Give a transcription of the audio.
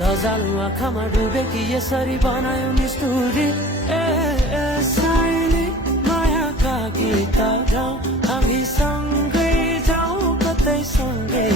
लजालु आँखामा डुबेकी यसरी बनायो निष्ठुरी ए ए साइली मायाका गीत गाउँ हामी सँगै जाउँ कतै सँगै